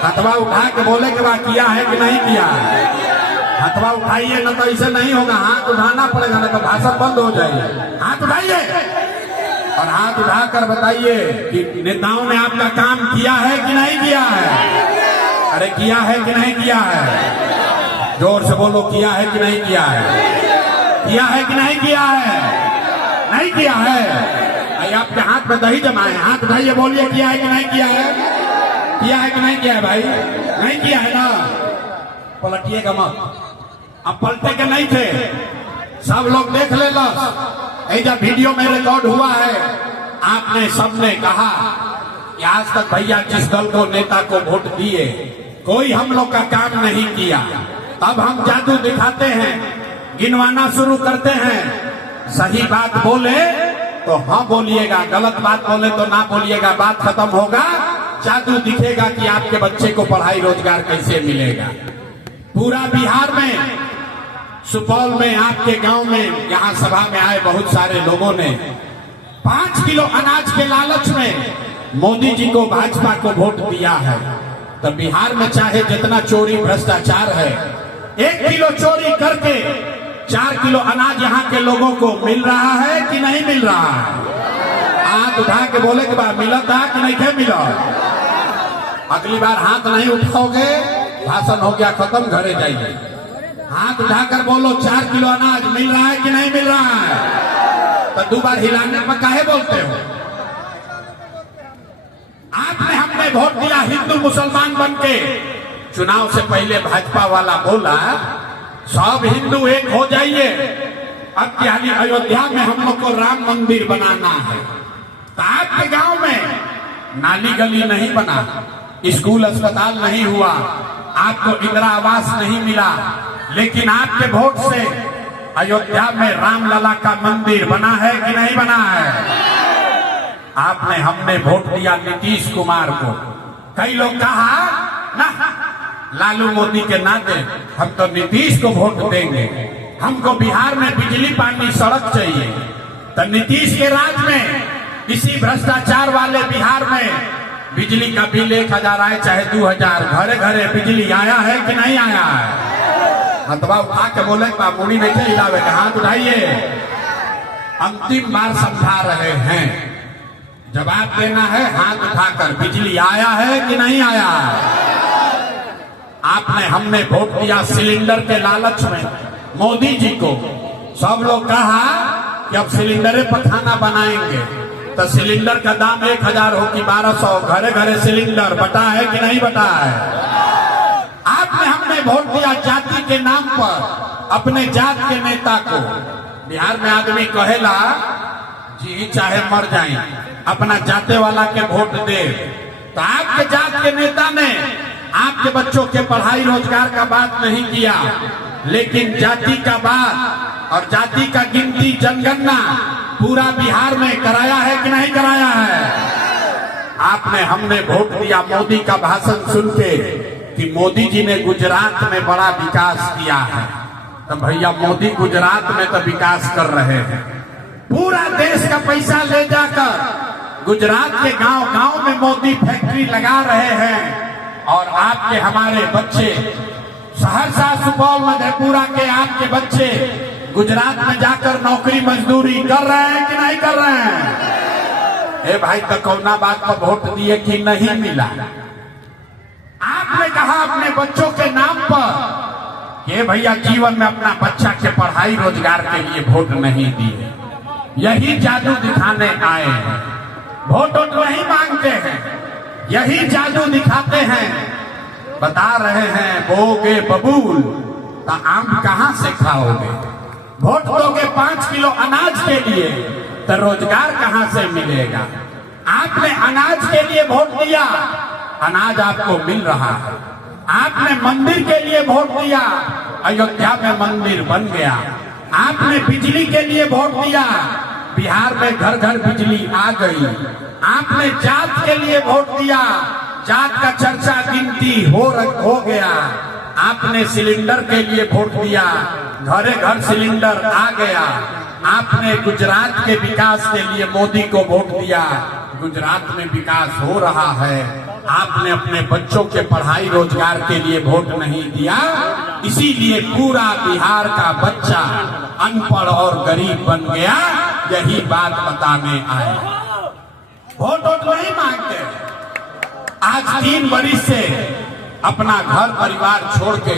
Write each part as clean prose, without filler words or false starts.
हथवा उठा के बोले कि वाह किया है कि नहीं किया है। हथवा उठाइए, न तो ऐसे नहीं होगा, हाथ उठाना पड़ेगा, न तो भाषण बंद हो जाएगी। हाथ उठाइए और हाथ उठाकर बताइए कि नेताओं ने आपका काम किया है कि नहीं किया है। अरे किया है कि नहीं किया है, जोर से बोलो, किया है कि नहीं किया है, किया है कि नहीं किया है, नहीं किया है। आपके हाथ में दही जमा है, हाथ उठाइए, बोलिए किया है कि नहीं किया है, किया है कि नहीं किया है। भाई नहीं किया है ना, पलटिएगा मत। अब पलटे के नहीं थे, सब लोग देख ले लो, जब वीडियो में रिकॉर्ड हुआ है। आपने सबने कहा कि आज तक भैया जिस दल को, नेता को वोट दिए, कोई हम लोग का काम नहीं किया। अब हम जादू दिखाते हैं, गिनवाना शुरू करते हैं। सही बात बोले तो हाँ बोलिएगा, गलत बात बोले तो ना बोलिएगा, बात खत्म होगा। जादू दिखेगा कि आपके बच्चे को पढ़ाई रोजगार कैसे मिलेगा। पूरा बिहार में, सुपौल में, आपके गांव में, यहाँ सभा में आए बहुत सारे लोगों ने 5 किलो अनाज के लालच में मोदी जी को, भाजपा को वोट दिया है। तो बिहार में चाहे जितना चोरी भ्रष्टाचार है, 1 किलो चोरी करके 4 किलो अनाज यहाँ के लोगों को मिल रहा है कि नहीं मिल रहा है। हाथ उठा के बोले कि बार मिला था कि नहीं थे मिला। अगली बार हाथ नहीं उठाओगे, भाषण हो गया खत्म, घरे जाइए। हाथ उठाकर बोलो 4 किलो अनाज मिल रहा है कि नहीं मिल रहा है। तो 2 बार हिलाने पर काहे बोलते हो। आपने हमने वोट दिया हिंदू मुसलमान बनके। चुनाव से पहले भाजपा वाला बोला सब हिंदू एक हो जाइए। अब क्या अयोध्या में हम लोग को राम मंदिर बनाना है। तो आपके गांव में नाली गली नहीं बना, स्कूल अस्पताल नहीं हुआ, आपको इंदिरा आवास नहीं मिला, लेकिन आपके वोट से अयोध्या में रामलला का मंदिर बना है कि नहीं बना है। आपने हमने वोट दिया नीतीश कुमार को। कई लोग कहा ना लालू मोदी के नाते हम तो नीतीश को वोट देंगे, हमको बिहार में बिजली पानी सड़क चाहिए। तो नीतीश के राज में, इसी भ्रष्टाचार वाले बिहार में बिजली का बिल 1000 आए चाहे 2000, घरे घरे बिजली आया है कि नहीं आया है। हथवा उठा के बोले मुड़ी नहीं हिलावे, हाथ उठाइए। अंतिम बार समझा रहे हैं, जवाब देना है हाथ उठाकर, बिजली आया है कि नहीं आया है। आपने हमने वोट दिया सिलेंडर के लालच में मोदी जी को। सब लोग कहा कि अब सिलेंडरे पर खाना बनाएंगे। तो सिलेंडर का दाम 1000 हो कि 1200, घरे घरे सिलेंडर बटा है कि नहीं बटा है। आपने हमने वोट दिया जाति के नाम पर, अपने जात के नेता को। बिहार में आदमी कहेला जी चाहे मर जाए, अपना जाते वाला के वोट दे। तो आपके जात के नेता ने आपके बच्चों के पढ़ाई रोजगार का बात नहीं किया, लेकिन जाति का बात और जाति का गिनती, जनगणना पूरा बिहार में कराया है कि नहीं कराया है। आपने हमने वोट दिया मोदी का भाषण सुन के कि मोदी जी ने गुजरात में बड़ा विकास किया है। तो भैया मोदी गुजरात में तो विकास कर रहे हैं, पूरा देश का पैसा ले जाकर गुजरात के गांव गांव में मोदी फैक्ट्री लगा रहे हैं। और आपके हमारे बच्चे सहरसा, सुपौल, मधेपुरा के आपके बच्चे गुजरात में जाकर नौकरी मजदूरी कर रहे हैं कि नहीं कर रहे हैं। भाई तो कौना बात पर वोट दिए कि नहीं मिला। आपने कहा अपने बच्चों के नाम पर कि भैया जीवन में अपना बच्चा के पढ़ाई रोजगार के लिए वोट नहीं दिए। यही जादू दिखाने आए हैं, वोट नहीं मांगते हैं, यही जादू दिखाते हैं। बता रहे हैं बोगे बबूल तो आम कहां से खाओगे। वोट दोगे 5 किलो अनाज के लिए तो रोजगार कहां से मिलेगा। आपने अनाज के लिए वोट दिया, अनाज आपको मिल रहा है। आपने मंदिर के लिए वोट दिया, अयोध्या में मंदिर बन गया। आपने बिजली के लिए वोट दिया, बिहार में घर घर बिजली आ गई। आपने जात के लिए वोट दिया, जात का चर्चा गिनती हो गया। आपने सिलेंडर के लिए वोट दिया, घरे घर सिलेंडर आ गया। आपने गुजरात के विकास के लिए मोदी को वोट दिया, गुजरात में विकास हो रहा है, आपने अपने बच्चों के पढ़ाई रोजगार के लिए वोट नहीं दिया, इसीलिए पूरा बिहार का बच्चा अनपढ़ और गरीब बन गया। यही बात बताने आए। वोट नहीं मांगते। आज 3 बरिस से अपना घर परिवार छोड़ के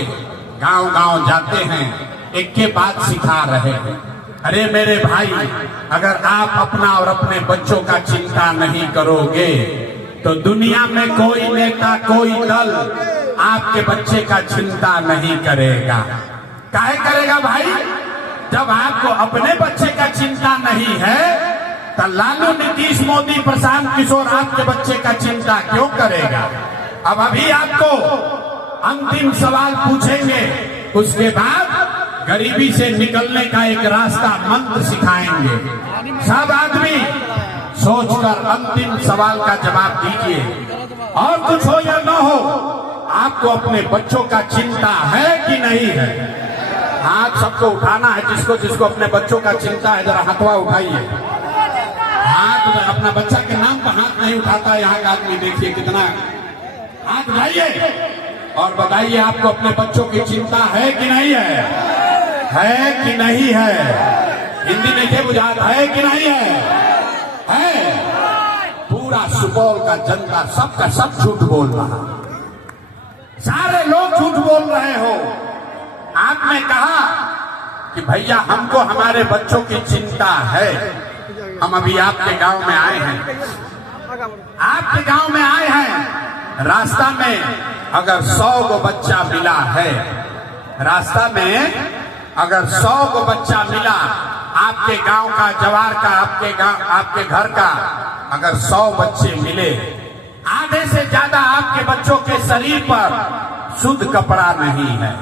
गांव-गांव जाते हैं, एक के बात सिखा रहे हैं। अरे मेरे भाई, अगर आप अपना और अपने बच्चों का चिंता नहीं करोगे तो दुनिया में कोई नेता, कोई दल आपके बच्चे का चिंता नहीं करेगा। काहे करेगा भाई? जब आपको अपने बच्चे का चिंता नहीं है तो लालू, नीतीश, मोदी, प्रशांत किशोर आपके बच्चे का चिंता क्यों करेगा? अब अभी आपको अंतिम सवाल पूछेंगे, उसके बाद गरीबी से निकलने का एक रास्ता मंत्र सिखाएंगे। सब आदमी सोचकर अंतिम सवाल का जवाब दीजिए। और कुछ हो या न हो, आपको अपने बच्चों का चिंता है कि नहीं है? हाथ सबको उठाना है। जिसको जिसको अपने बच्चों का चिंता है जरा हाथवा उठाइए। हाथ, अपना बच्चा के नाम पर हाथ नहीं उठाता यहाँ का आदमी, देखिए कितना। हाथ उठाइए और बताइए आपको अपने बच्चों की चिंता है कि नहीं है? है कि नहीं है? हिंदी में क्या बुझात है कि नहीं है? पूरा सुपौल का जनता सबका सब झूठ बोल रहा, सारे लोग झूठ बोल रहे हो। आपने कहा कि भैया हमको हमारे बच्चों की चिंता है। हम अभी आपके गांव में आए हैं, आपके गांव में आए हैं। रास्ता में अगर 100 को बच्चा मिला है, रास्ता में अगर 100 को बच्चा मिला, आपके गांव का, जवार का, आपके घर का अगर 100 बच्चे मिले, आधे से ज्यादा आपके बच्चों के शरीर पर शुद्ध कपड़ा नहीं है।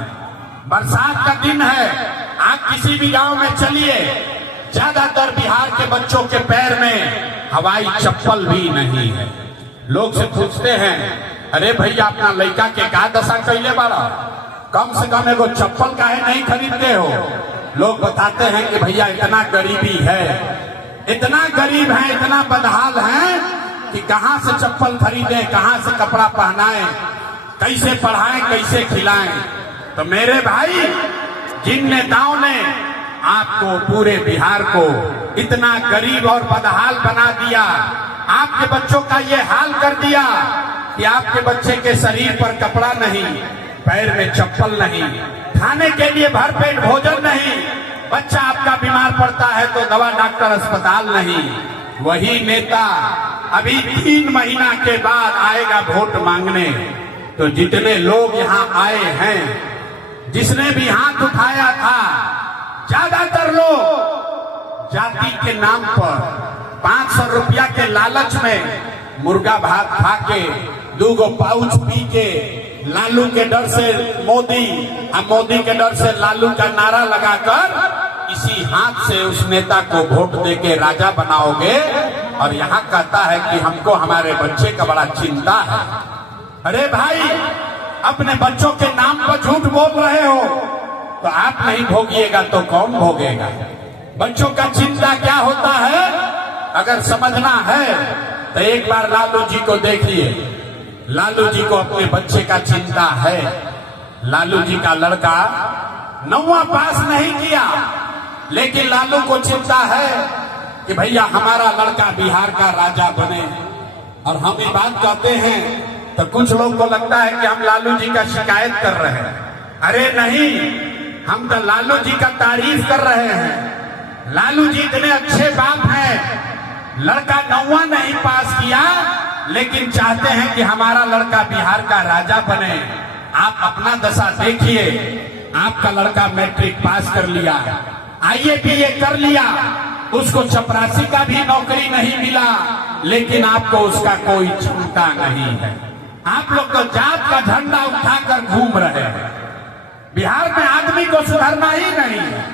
बरसात का दिन है, आप किसी भी गांव में चलिए, ज्यादातर बिहार के बच्चों के पैर में हवाई चप्पल भी नहीं है। लोग से पूछते हैं, अरे भैया अपना लड़का के का दशा कैले बारा, कम से कम एगो चप्पल काहे नहीं खरीदते हो? लोग बताते हैं कि भैया इतना गरीबी है, इतना गरीब है, इतना बदहाल है कि कहां से चप्पल खरीदें, कहां से कपड़ा पहनाएं, कैसे पढ़ाएं, कैसे खिलाएं। तो मेरे भाई, जिन नेताओं ने आपको, पूरे बिहार को इतना गरीब और बदहाल बना दिया, आपके बच्चों का ये हाल कर दिया कि आपके बच्चे के शरीर पर कपड़ा नहीं, पैर में चप्पल नहीं, खाने के लिए भरपेट भोजन नहीं, बच्चा आपका बीमार पड़ता है तो दवा डॉक्टर अस्पताल नहीं। वही नेता अभी 3 महीना के बाद आएगा वोट मांगने। तो जितने लोग यहाँ आए हैं, जिसने भी हाथ उठाया था, ज्यादातर लोग जाति के नाम पर 500 रुपया के लालच में मुर्गा भात खा के, 2 पाउच पी के, लालू के डर से मोदी, मोदी के डर से लालू का नारा लगाकर इसी हाथ से उस नेता को वोट देके राजा बनाओगे। और यहाँ कहता है कि हमको हमारे बच्चे का बड़ा चिंता है। अरे भाई, अपने बच्चों के नाम पर झूठ बोल रहे हो तो आप नहीं भोगिएगा तो कौन भोगेगा? बच्चों का चिंता क्या होता है अगर समझना है तो एक बार लालू जी को देखिए। लालू जी को अपने बच्चे का चिंता है। लालू जी का लड़का 9वां पास नहीं किया, लेकिन लालू को चिंता है कि भैया हमारा लड़का बिहार का राजा बने। और हम ये बात कहते हैं तो कुछ लोग को लगता है कि हम लालू जी का शिकायत कर रहे हैं। अरे नहीं, हम तो लालू जी का तारीफ कर रहे हैं। लालू जी इतने अच्छे बाप हैं, लड़का 9वां नहीं पास किया लेकिन चाहते हैं कि हमारा लड़का बिहार का राजा बने। आप अपना दशा देखिए, आपका लड़का मैट्रिक पास कर लिया, IAPA कर लिया, उसको चपरासी का भी नौकरी नहीं मिला, लेकिन आपको उसका कोई चिंता नहीं है। आप लोग तो जात का झंडा उठाकर घूम रहे हैं। बिहार में आदमी को सुधरना ही नहीं है।